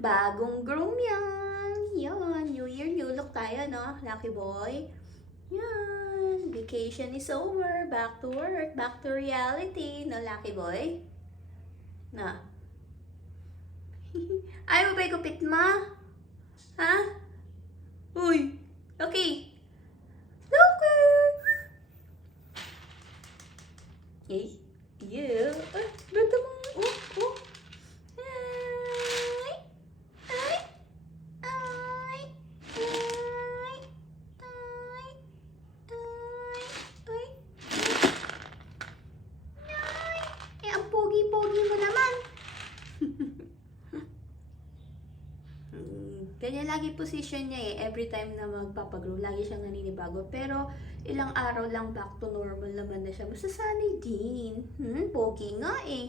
Bagong groom yan. Yan, New Year, new look tayo, no? Lucky boy. Yan, vacation is over. Back to work, back to reality. No, Lucky boy? Na. Ayaw mo ba igupit ma? Ha? Uy, Lucky. Lucky! Eh, yeah. Ba't mo? Oh. Ay, ay, ay, ay, ay, ay, ay. Eh, ang pogi-pogi mo naman. Ganyan lagi position niya eh. Every time na magpapagroom, lagi siyang naninibago. Pero ilang araw lang back to normal naman na siya. Masasanay din. Pogi nga eh.